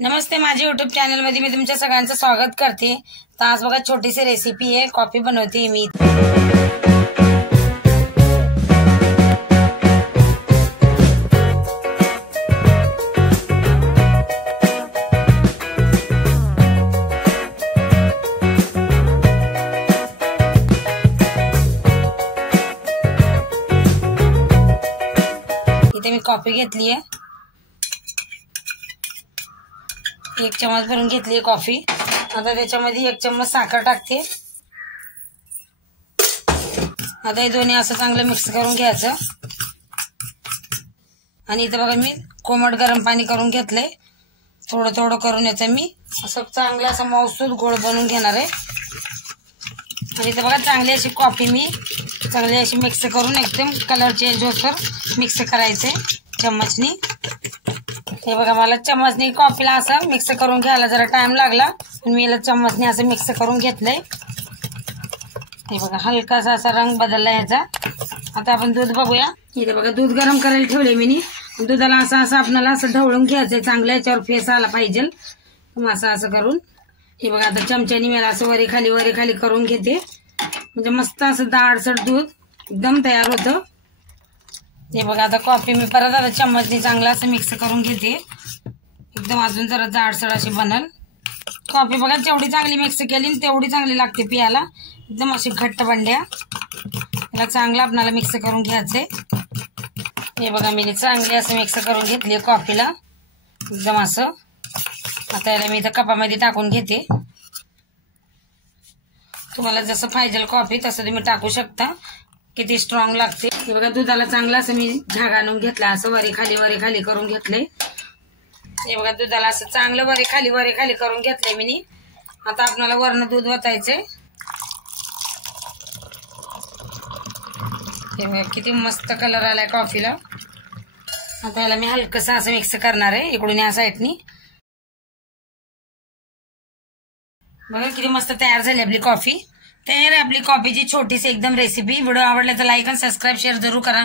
नमस्ते, माझ्या YouTube channel मध्ये मी तुमच्या सगळ्यांचं स्वागत करते। तर आज बघा छोटीशी रेसिपी आहे, कॉफी बनवते मी। इथे मी कॉफी घेतली आहे, 1 चम्मच भरून घेतली आहे कॉफी। आता त्याच्यामध्ये 1 चम्मच साखर टाकते। आता हे दोन्ही असं चांगलं मिक्स करून घ्यायचं। आणि इथे बघा मी कोमट गरम पाणी करून घेतलंय, थोडं थोडं करून याचं मी असं चांगलं असं मऊसूद गोळ बनवून घेणार आहे। आणि इथे बघा चांगली अशी कॉफी मी चांगली अशी मिक्स करून एकदम कलर चेंज होतोवर मिक्स करायचे चम्मचनी। हे बघा मला चम्मचनी कॉफीला असं मिक्स करून घ्यायला जरा टाइम लागला, पण मी याला चम्मचनी असं मिक्स करून घेतलंय। हे बघा हलकासा असा रंग बदलला याचा। आता आपण दूध बघूया। इथे बघा दूध गरम करायला ठेवले मी। दुधाला असं असं आपल्याला असं ढवळून घ्यायचंय, चांगलं याच्यावर फेस आला पाहिजे असं असं करून। हे बघा आता चमच्यानी मला असं वरी खाली करून घेते, म्हणजे मस्त असं दाटसर दूध एकदम तयार होतं। हे बघा आता कॉफी मी परत आता चम्मचनी चांगलं असं मिक्स करून घेते, एकदम अजून जरा जाडसर अशी बनल कॉफी। बघा जेवढी चांगली मिक्स केली तेवढी चांगली लागते पियाला, एकदम अशी घट्ट बंड्या। याला चांगलं आपल्याला मिक्स करून घ्यायचंय। हे बघा मी चांगली असं मिक्स करून घेतली कॉफीला एकदम असं। आता याला मी इथं कपामध्ये टाकून घेते। तुम्हाला जसं पाहिजे कॉफी तसं तुम्ही टाकू शकता, किती स्ट्रॉंग लागते। हे बघा दुधाला चांगलं असं मी झाग आणून घेतला, असं वरी खाली करून घेतलंय। हे बघा दुधाला असं चांगलं वरी खाली करून घेतलंय मी। आता आपल्याला वरण दूध वतायचंय। हे बघा किती मस्त कलर आलाय कॉफीला। आता याला मी हलकसं असं मिक्स करणार आहे इकडून या साईडनी। बघा किती मस्त तयार झाली आपली कॉफी। तयार आहे आपली कॉफीची छोटीशी एकदम रेसिपी। व्हिडिओ आवडला तर लाईक आणि सबस्क्राईब शेअर जरूर करा।